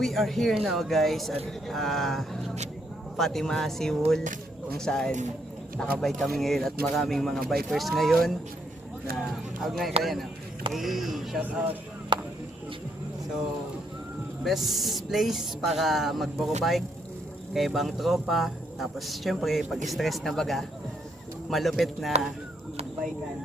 we are here now guys at Fatima Seawall, kung saan nakabike kami ngayon at maraming mga bikers ngayon na ngayon kaya na. Hey, shout out. So, best place para magboro-bike kay ibang tropa. Tapos syempre pag stress na baga, malupit na bikean.